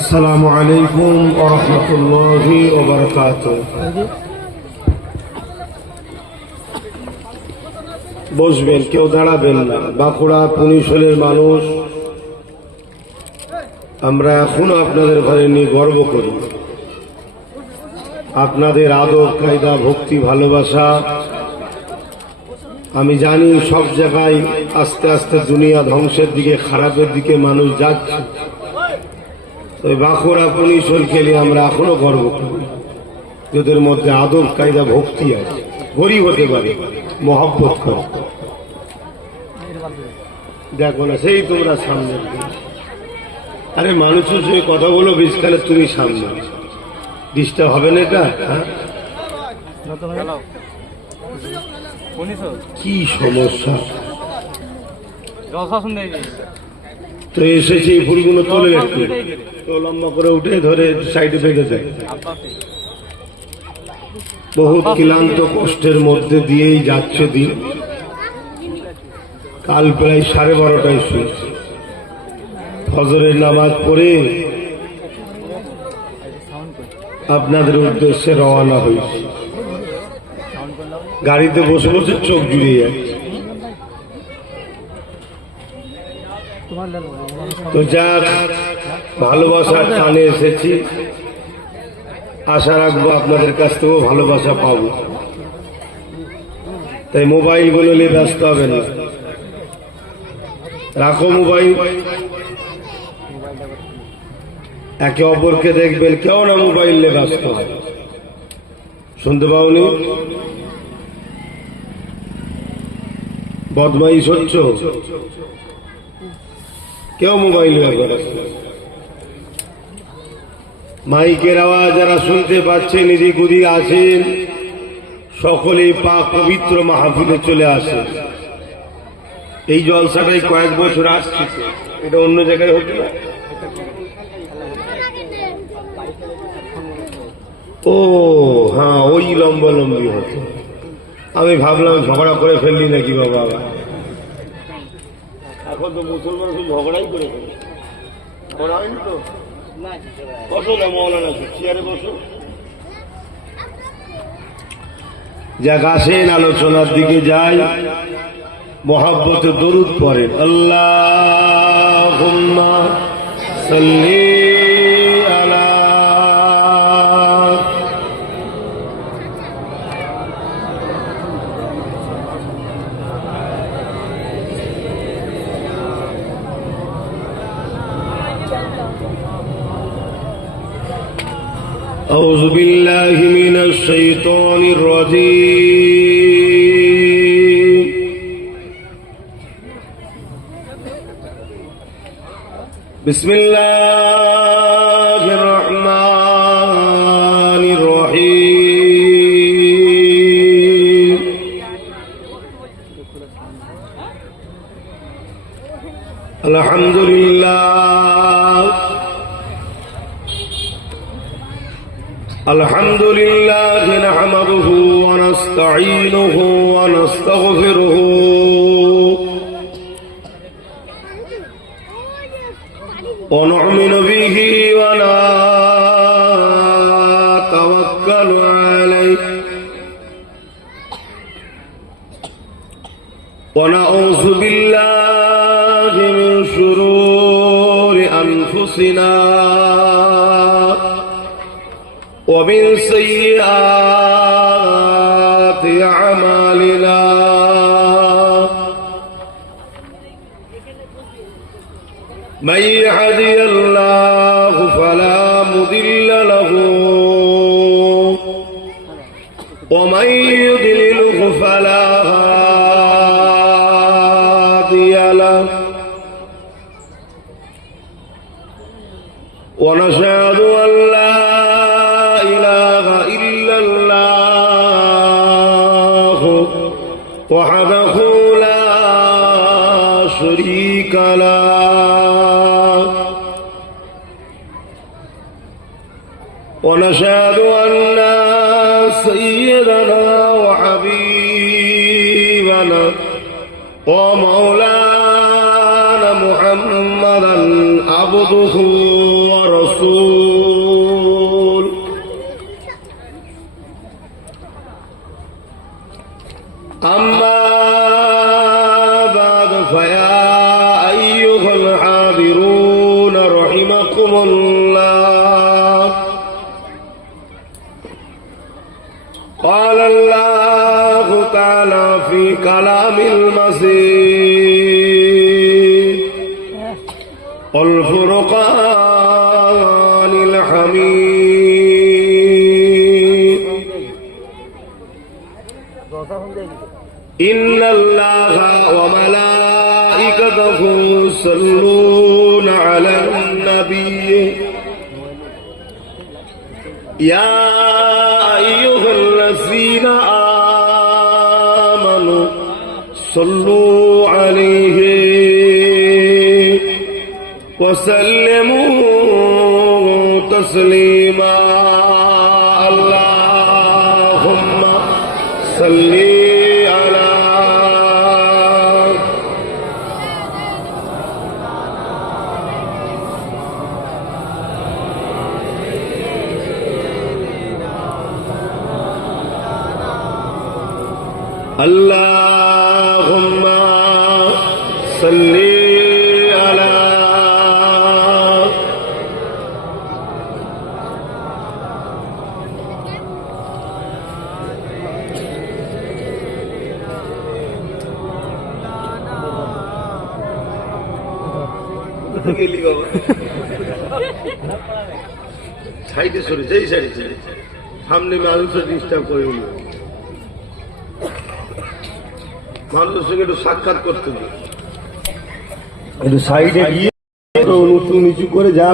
আসসালামু আলাইকুম ওয়া রাহমাতুল্লাহি ওয়া বারাকাতুহু। বসবেন, কেউ দাঁড়াবেন না। বাঁকুড়া পুনিশলের মানুষ আমরা এখনো আপনাদের ঘরে নিয়ে গর্ব করি। আপনাদের আদব কায়দা, ভক্তি, ভালোবাসা। আমি জানি সব জায়গায় আস্তে আস্তে দুনিয়া ধ্বংসের দিকে, খারাপের দিকে মানুষ যাচ্ছে। ওই বাঁকুড়া পুনিশলকে নিয়ে আমরা এখনো গর্ব করি। যাদের মধ্যে আদব কায়দা, ভক্তি আছে। গরিব হতে পারে, মহব্বত করে। দেখো না, সেই তোমরা সামনে। আরে মানুষের সঙ্গে কথা বলো, বিশকালে তুমি সামনে। ডিস্টার্ব হবে না এটা? কি সমস্যা তো এসেছে? এই ফুলগুলো তোলে একটু, তো লম্বা করে উঠে ধরে সাইডে বেঁধে দেয়। বহুত ক্লান্ত কষ্টের মধ্যে দিয়েই যাচ্ছে দিন। কাল প্রায় 12:30টায় শুয়েছে। ফজরের নামাজ পড়ে আপনাদের উদ্দেশ্যে রওনা হয়েছে। গাড়িতে বসে বসে চোখ জুড়িয়ে যাচ্ছে। তো যাক, ভালোবাসার টানে এসেছি। আশা রাখবো আপনাদের কাছ থেকেও ভালোবাসা পাবো। তাই মোবাইলগুলো নিয়ে ব্যস্ত হবেন না, রাখো মোবাইল। একে অপরকে দেখবেন, কেউ না মোবাইল নিয়ে ব্যস্ত হয়। শুনতে পাওনি? বদমাইশ হচ্ছ, কেউ মোবাইল ব্যবহার। মাইকের আওয়াজ যারা শুনতে পাচ্ছেন, এদিক ওদিক আছেন, সকলেই পাক পবিত্র মাহফিলে চলে আসে। এই জলসাটাই কয়েক বছর আসছে, এটা অন্য জায়গায় হতো না। ও হ্যাঁ, ওই লম্বা লম্বি হতো। আমি ভাবলাম ঝগড়া করে ফেললি নাকি বাবা। এখন তো মুসলমান শুধু ঝগড়াই করে ফেলে। তো বসো না মৌলানা, চেয়ারে বসো। যাক, আসেন আলোচনার দিকে যাই। মোহাব্বতে দরুদ পড়েন। আল্লাহুম্মা সাল্লি আলা। أعوذ بالله من الشيطان الرجيم. بسم الله الرحمن الرحيم. الحمد لله، الحمد لله نحمده ونستعينه ونستغفره ونؤمن به ونتوكل عليه ونعوذ بالله من شرور أنفسنا ومن سيئات أعمالنا. من يهدي الله فلا مضل له ومن يضلله فلا هادي له. ونشهد أن لا إله إلا الله وحده لا شريك له. ونشهد أن سيدنا وحبيبنا ومولانا محمدا عبده ورسول أما بعد فيا أيها الحاضرون رحمكم الله قال الله تعالى في كلام المسيح والفرقان الحميد إن الله وملائكته يصلون على النبي يا أيها الذين آمنوا صلوا عليه وسلموا تسليما اللهم صل على اللهم صل على সাইডে সরে যেই সাইডে সামনে মানুষের ডিস্টার্ব করে মানুষের সঙ্গে একটু সাক্ষাৎ করতে হবে একটু সাইডে গিয়ে উঁচু নিচু করে যা